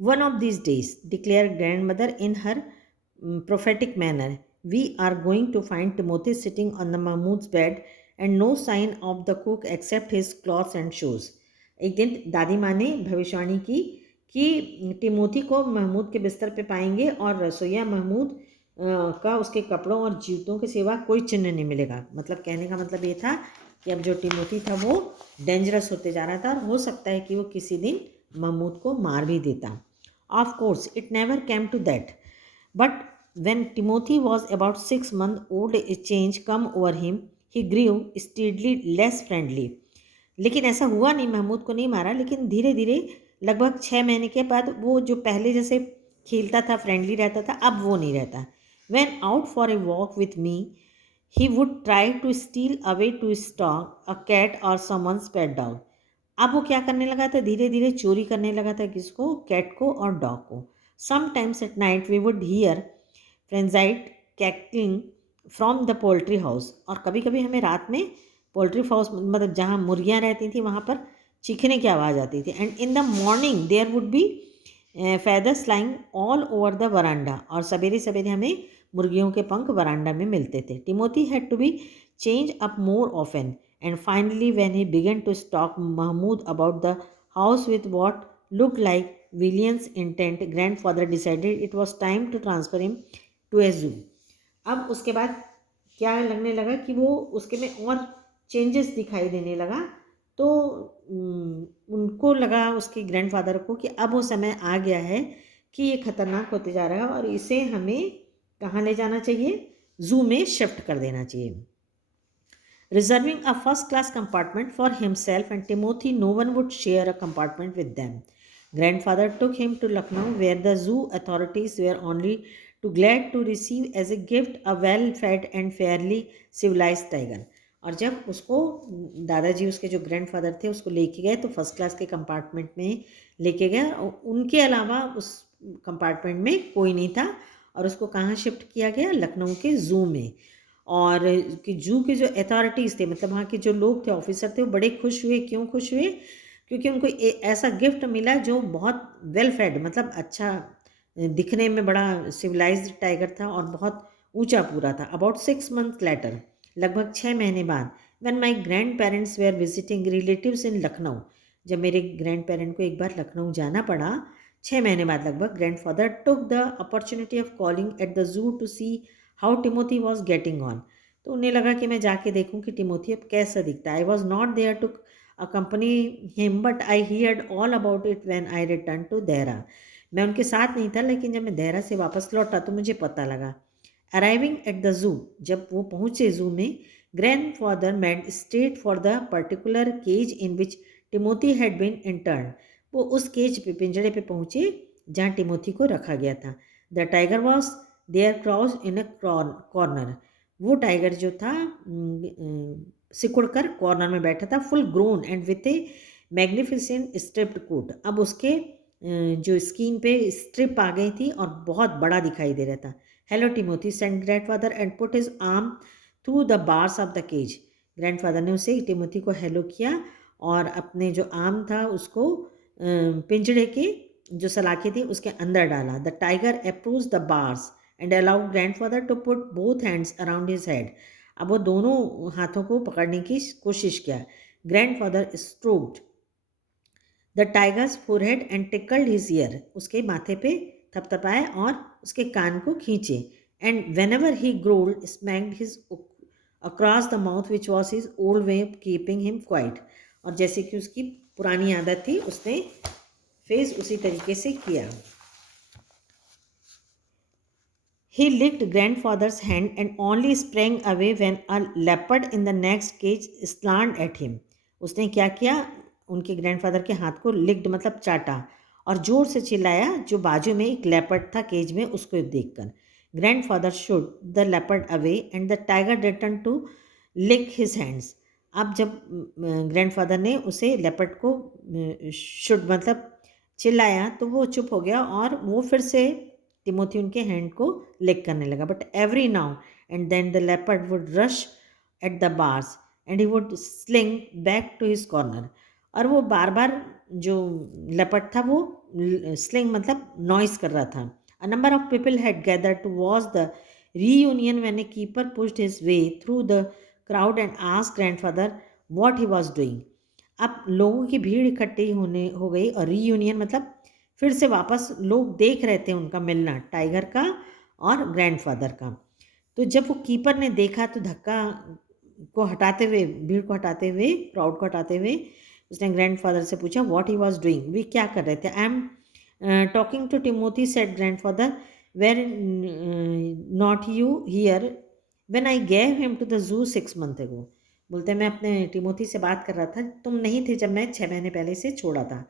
One of these days, declared grandmother in her prophetic manner, we are going to find Timothy sitting on the Mahmud's bed and no sign of the cook except his clothes and shoes. एक दिन दादी माँ ने भविष्यवाणी की कि Timothy को महमूद के बिस्तर पे पाएंगे और रसोईया महमूद का उसके कपड़ों और जूतों के सिवा कोई चिन्ह नहीं मिलेगा। मतलब कहने का मतलब ये था कि अब जो टिमोथी था वो डेंजरस होते जा रहा था और हो सकता है कि वो किसी दिन महमूद को मार भी देता। Of course it never came to that, but when Timothy was about 6 months old, a change come over him. He grew steadily less friendly. लेकिन ऐसा हुआ नहीं, महमूद को नहीं मारा, लेकिन धीरे धीरे लगभग 6 महीने के बाद वो जो पहले जैसे खेलता था, फ्रेंडली रहता था, अब वो नहीं रहता। When out for a walk with me, he would try to steal away to his dog, a cat or someone's pet dog. अब वो क्या करने लगा था, धीरे धीरे चोरी करने लगा था, किसको, कैट को और डॉग को। Sometimes at night we would hear frenzied cackling from the poultry house, और कभी कभी हमें रात में पोल्ट्री हाउस मतलब जहाँ मुर्गियाँ रहती थी वहाँ पर चीखने की आवाज़ आती थी। And in the morning there would be feathers lying all over the veranda, और सवेरे सवेरे हमें मुर्गियों के पंख वरांडा में मिलते थे। Timothy had to be change up more often, and finally when he began to stalk Mahmoud about the house with what looked like William's intent, grandfather decided it was time to transfer him to a zoo. अब उसके बाद क्या लगने लगा कि वो उसके में और चेंजेस दिखाई देने लगा, तो उनको लगा, उसके ग्रैंडफादर को, कि अब वो समय आ गया है कि ये खतरनाक होते जा रहा है और इसे हमें कहाँ ले जाना चाहिए, जू में शिफ्ट कर देना चाहिए। Reserving a first class compartment for himself and Timothy, no one would share a compartment with them. Grandfather took him to Lucknow, where the zoo authorities were only too glad to receive as a gift a well-fed and fairly civilized tiger. और जब उसको दादाजी, उसके जो grandfather थे, उसको लेके गए तो फर्स्ट क्लास के कंपार्टमेंट में लेके गए। उनके अलावा उस कंपार्टमेंट में कोई नहीं था, और उसको कहाँ शिफ्ट किया गया, लखनऊ के ज़ू में। और कि जू के जो अथॉरिटीज़ थे, मतलब वहाँ के जो लोग थे, ऑफिसर थे, वो बड़े खुश हुए। क्यों खुश हुए? क्योंकि उनको ऐसा गिफ्ट मिला जो बहुत वेल फेड, मतलब अच्छा दिखने में बड़ा सिविलाइज्ड टाइगर था और बहुत ऊंचा पूरा था। अबाउट 6 months लेटर, लगभग 6 महीने बाद, when my grand parents were visiting relatives in Lucknow, जब मेरे ग्रैंड पेरेंट को एक बार लखनऊ जाना पड़ा 6 महीने बाद लगभग, grandfather took the opportunity of calling at the zoo to see how Timothy was getting on. तो उन्हें लगा कि मैं जाके देखूं कि टिमोथी अब कैसा दिखता है। I was not there to accompany him, but I heard all about it when I returned to Dehra. मैं उनके साथ नहीं था, लेकिन जब मैं देहरा से वापस लौटा तो मुझे पता लगा। अराइविंग एट द जू, जब वो पहुँचे जू में, grandfather made straight for the particular cage in which Timothy had been interned. वो उस केज पे, पिंजड़े पे पहुँचे जहाँ टिमोथी को रखा गया था। The tiger was there crouched in a corner. वो टाइगर जो था सिकुड़कर कॉर्नर में बैठा था, full grown and with a magnificent striped coat. अब उसके जो स्किन पे स्ट्रिप आ गई थी और बहुत बड़ा दिखाई दे रहा था। Hello Timothy, said grandfather and put his arm through the bars of the cage. Grandfather ने उसे, टिमोथी को हेलो किया और अपने जो आर्म था उसको पिंजड़े के जो सलाखें थी उसके अंदर डाला। The tiger approach the bars and allowed grandfather to put both hands around his head. अब वो दोनों हाथों को पकड़ने की कोशिश किया। Grandfather stroked the tiger's forehead and tickled his ear. उसके माथे पे थपथपाए और उसके कान को खींचे। And whenever he growled smacked his across the mouth which was his old way of keeping him quiet. और जैसे कि उसकी पुरानी आदत थी, उसने फेस उसी तरीके से किया। He licked grandfather's hand and only sprang away when a leopard in the next cage slanted at him. उसने क्या किया, उनके ग्रैंडफादर के हाथ को लिक्ड मतलब चाटा और जोर से चिल्लाया जो बाजू में एक लेपर्ड था केज में, उसको देखकर। Grandfather shooed the leopard away and the tiger return to lick his hands. अब जब ग्रैंडफादर ने उसे लेपर्ड को शुड मतलब चिल्लाया तो वो चुप हो गया और वो फिर से टिमोथी उनके हैंड को लिक करने लगा। But every now and then the leopard would rush at the bars and he would slink back to his corner. और वो बार बार जो लेपर्ड था वो स्लिंग मतलब नॉइस कर रहा था. A number of people had gathered to watch the reunion when a keeper pushed his way through the crowd and asked grandfather what he was doing. अब लोगों की भीड़ इकट्ठी होने हो गई और रीयूनियन मतलब फिर से वापस लोग देख रहे थे उनका मिलना, टाइगर का और ग्रैंडफादर का. तो जब वो कीपर ने देखा तो धक्का को हटाते हुए, भीड़ को हटाते हुए, क्राउड को हटाते हुए उसने ग्रैंडफादर से पूछा व्हाट ही वाज डूइंग, वे क्या कर रहे थे. I am talking to Timothy said grandfather, were not you here when I gave him to the zoo 6 months ago. बोलते हैं मैं अपने टिमोथी से बात कर रहा था, तुम नहीं थे जब मैं 6 महीने पहले से छोड़ा था.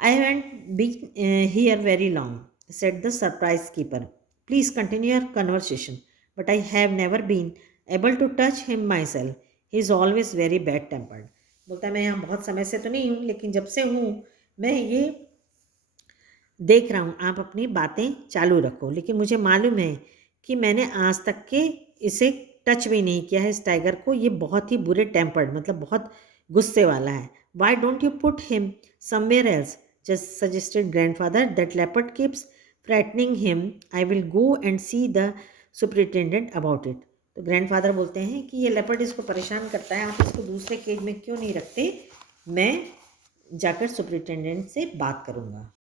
I haven't been here very long said the surprise keeper, please continue your conversation, but I have never been able to touch him myself, he is always very bad tempered. बोलता है मैं यहाँ बहुत समय से तो नहीं हूँ, लेकिन जब से हूँ मैं ये देख रहा हूँ, आप अपनी बातें चालू रखो, लेकिन मुझे मालूम है कि मैंने आज तक के इसे टच भी नहीं किया है, इस टाइगर को. ये बहुत ही बुरे टेम्पर्ड मतलब बहुत गुस्से वाला है. Why don't you put him somewhere else just suggested grandfather, that leopard keeps frightening him, I will go and see the superintendent about it. तो ग्रैंडफादर बोलते हैं कि ये लेपर्ड इसको परेशान करता है, आप इसको दूसरे केज में क्यों नहीं रखते, मैं जाकर सुपरिटेंडेंट से बात करूँगा.